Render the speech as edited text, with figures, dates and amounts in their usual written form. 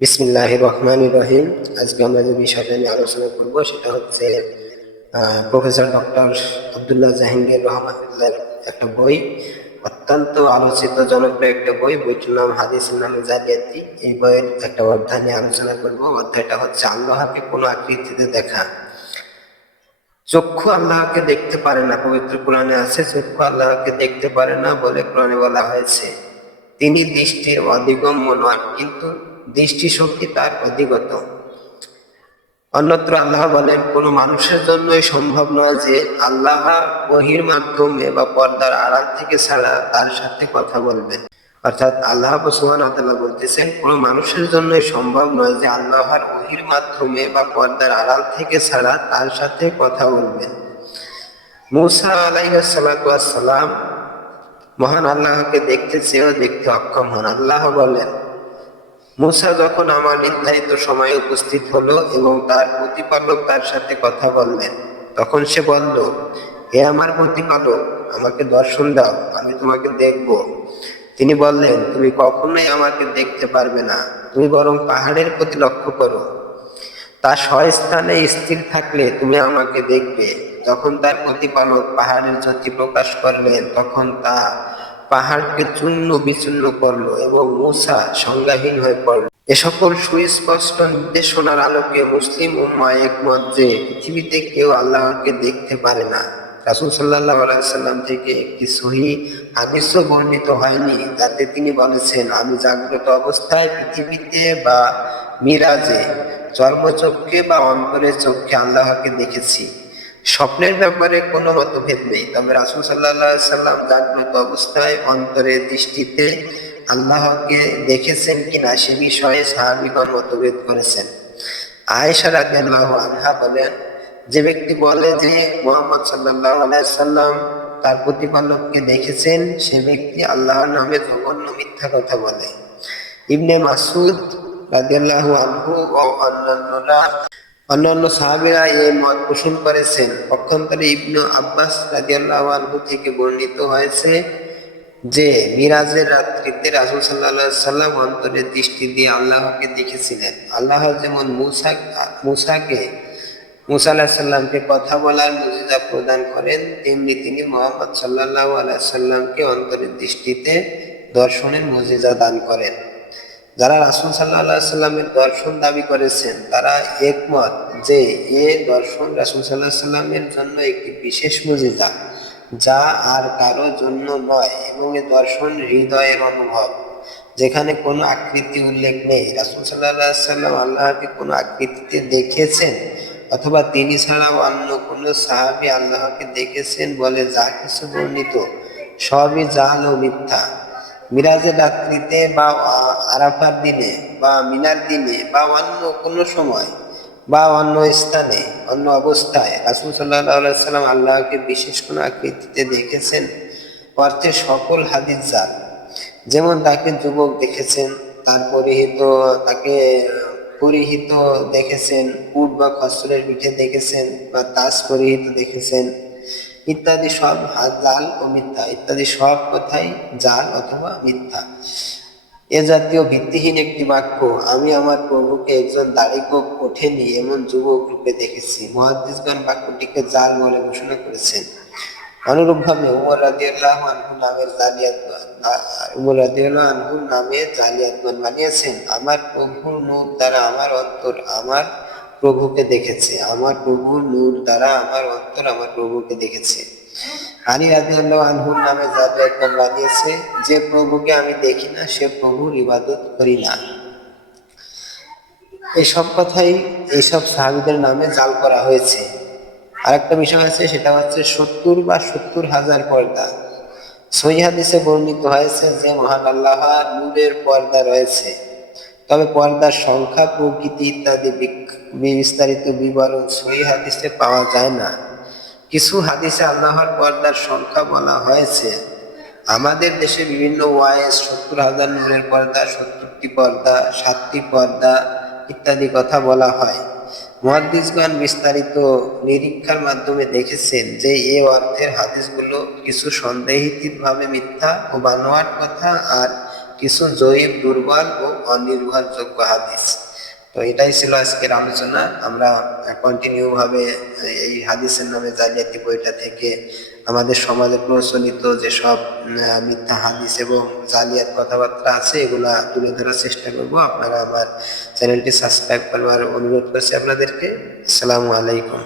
বিসমিল্লাহির রহমানির রহিম। আজকে আমরা যে বিষয়টা নিয়ে আলোচনা করব সেটা হচ্ছে প্রফেসর ডক্টর আব্দুল্লাহ জাহাঙ্গীর রহমাতুল্লাহ একটা বই, অত্যন্ত আলোচিত জনপ্রিয় একটা বই। বইটির নাম হাদিসের নামে জালিয়াতি। এই বইয়ের একটা অধ্যায় নিয়ে আলোচনা করব। অধ্যায়টা হচ্ছে আল্লাহকে কোনো আকৃতিতে দেখা। চক্ষু আল্লাহকে দেখতে পারে না, পবিত্র কোরআনে আছে চক্ষু আল্লাহকে দেখতে পারে না বলে কোরআনে বলা হয়েছে তিনি দৃষ্টির অধিগম্য নয়, কিন্তু দৃষ্টিশক্তি তার অধিগত। অন্যত্র আল্লাহ বলেন, কোনো মানুষের জন্যই সম্ভব নয় যে আল্লাহ ওহীর মাধ্যমে বা পর্দার আড়াল থেকে ছাড়া তার সাথে কথা বলবেন। অর্থাৎ আল্লাহ সুবহানাহু ওয়া তাআলা বলতেছেন, কোনো মানুষের জন্যই সম্ভব নয় যে আল্লাহর ওহীর মাধ্যমে বা পর্দার আড়াল থেকে ছাড়া তার সাথে কথা বলবেন। মূসা আলাইহিস সালাতু ওয়াস সালাম মহান আল্লাহকে দেখতে চেয়েও দেখতে অক্ষম হন। আল্লাহ বলেন, মূসা যখন আমার নির্ধারিত সময়ে উপস্থিত হলো এবং তার প্রতিপালক তার সাথে কথা বললেন, তখন সে বলল, হে আমার প্রতিপালক, আমাকে দর্শন দাও, আমি তোমাকে দেখব। তিনি বললেন, তুমি কখনোই আমাকে দেখতে পারবে না, তুমি বরং পাহাড়ের প্রতি লক্ষ্য করো, তা স্বস্থানে স্থির থাকলে তুমি আমাকে দেখবে। যখন তার প্রতিপালক পাহাড়ের জ্যোতি প্রকাশ করলেন, তখন তা পাহাড়কে চূর্ণ বিচূর্ণ করলো এবং মূসা সংজ্ঞাহীন হয়ে পড়ল। এ সকল সুস্পষ্ট নির্দেশনার আলোকে মুসলিম উম্মাহ একমত যে পৃথিবীতে কেউ আল্লাহকে দেখতে পারে না। রাসূল সাল্লাল্লাহু আলাইহি সাল্লাম থেকে একটি সহিহ হাদিসও বর্ণিত হয়নি যাতে তিনি বলেছেন, আমি জাগ্রত অবস্থায় পৃথিবীতে বা মিরাজে চর্মচক্ষে বা অন্তরের চক্ষে আল্লাহকে দেখেছি। স্বপ্নের ব্যাপারে কোনো মতভেদ নেই, তবে রাসূল সাল্লাল্লাহু আলাইহি সাল্লাম জাগ্রত অবস্থায় অন্তরের দৃষ্টিতে আল্লাহকে দেখেছেন কিনা সে বিষয়ে সাহাবীগণ মতভেদ করেছেন। আয়েশা রাদিয়াল্লাহু আনহা বলেন, যে ব্যক্তি বলে যে মুহাম্মদ সাল্লাল্লাহু আলাইহি সাল্লাম তার প্রতিপালককে দেখেছেন, সে ব্যক্তি আল্লাহর নামে জঘন্য মিথ্যা কথা বলে। ইবনে মাসউদ রাদিয়াল্লাহু আনহু ও অন্যান্য সাহাবীরা এই মত পোষণ করেছেন। পক্ষান্তরে ইবনে আব্বাস রাদিয়াল্লাহু আনহু থেকে বর্ণিত হয়েছে যে মিরাজের রাত্রিতে রাসূল সাল্লাল্লাহু আলাইহি সাল্লাম অন্তরের দৃষ্টি দিয়ে আল্লাহকে দেখেছিলেন। আল্লাহ যেমন মুসা আলাইহিস সাল্লামকে কথা বলার মুজিজা প্রদান করেন, তেমনি তিনি মুহাম্মদ সাল্লাল্লাহু আলাইহি সাল্লামকে অন্তরের দৃষ্টিতে দর্শনের মুজিজা দান করেন। যারা রাসূল সাল্লাল্লাহু আলাইহি সাল্লামের দর্শন দাবি করেছেন তারা একমত যে এ দর্শন রাসূল সাল্লাল্লাহু আলাইহি সাল্লামের জন্য একটি বিশেষ মুজিজা, যা আর কারো জন্য নয়, এবং এ দর্শন হৃদয়ের অনুভব, যেখানে কোনো আকৃতি উল্লেখ নেই। রাসূল সাল্লাল্লাহু আলাইহি সাল্লাম আল্লাহকে কোনো আকৃতিতে দেখেছেন অথবা তিনি ছাড়াও অন্য কোনো সাহাবী আল্লাহকে দেখেছেন বলে যা কিছু বর্ণিত সবই জাল ও মিথ্যা। মিরাজের রাত্রিতে বা আরাফার দিনে বা মিনার দিনে বা অন্য কোনো সময় বা অন্য স্থানে অন্য অবস্থায় রাসূল সাল্লাল্লাহু আলাইহি সাল্লাম আল্লাহকে বিশেষ কোনো আকৃতিতে দেখেছেন অর্থে সকল হাদিস জাল। যেমন তাকে যুবক দেখেছেন, তাকে পরিহিত দেখেছেন, উট বা খচ্চরের পিঠে দেখেছেন, বা তাজ পরিহিত দেখেছেন, ইত্যাদি সব জাল ও মিথ্যা। ইত্যাদি সব কথাই জাল অথবা মিথ্যা। এ জাতীয় ভিত্তিহীন একটি বাক্য, আমি আমার প্রভুকে একজন দাড়িগোঁফ ওঠেনি এমন যুবক রূপে দেখেছি, মুহাদ্দিসগণ বাক্যটিকে জাল বলে ঘোষণা করেছেন। অনুরূপভাবে উমর রাদিয়াল্লাহু আনহু নামে জালিয়াতগণ বানিয়েছেন, আমার প্রভুর নূর দ্বারা আমার অন্তর আমার প্রভুকে দেখেছে, আমার প্রভুর নূর দ্বারা আমার অন্তর আমার প্রভুকে দেখেছে। আলী রাদিয়াল্লাহু আনহুর নামে জালিয়াতগণ বানিয়েছে, যে প্রভুকে আমি দেখি না সে প্রভুর ইবাদত করি না। এইসব সাহাবীদের নামে জাল করা হয়েছে। আরেকটা বিষয় আছে, সেটা হচ্ছে 70 বা 70,000 পর্দা। সহিহ হাদিসে বর্ণিত হয়েছে যে মহান আল্লাহর নূরের পর্দা রয়েছে, তবে পর্দার সংখ্যা, প্রকৃতি ইত্যাদি বিস্তারিত বিবরণ সহিহ হাদিসে পাওয়া যায় না। কিছু হাদিসে আল্লাহর পর্দার সংখ্যা বলা হয়েছে। আমাদের দেশে বিভিন্ন ওয়াইজ 70,000 নূরের পর্দা, 70টি পর্দা, 7টি পর্দা ইত্যাদি কথা বলা হয়। মুহাদ্দিসগণ বিস্তারিত নিরীক্ষার মাধ্যমে দেখেছেন যে এ অর্থের হাদিসগুলো কিছু সন্দেহাতীতভাবে মিথ্যা ও বানোয়াট কথা, আর কিছু জয়ীফ, দুর্বল ও অনির্ভরযোগ্য হাদিস। তো এটাই ছিল আজকের আলোচনা। আমরা কন্টিনিউ ভাবে এই হাদিসের নামে জালিয়াতি বইটা থেকে আমাদের সমাজে প্রচলিত যেসব মিথ্যা হাদিস এবং জালিয়াত কথাবার্তা আছে এগুলা তুলে ধরার চেষ্টা করব। আপনারা আমার চ্যানেলটি সাবস্ক্রাইব করবার অনুরোধ করছি আপনাদেরকে। আসসালামু আলাইকুম।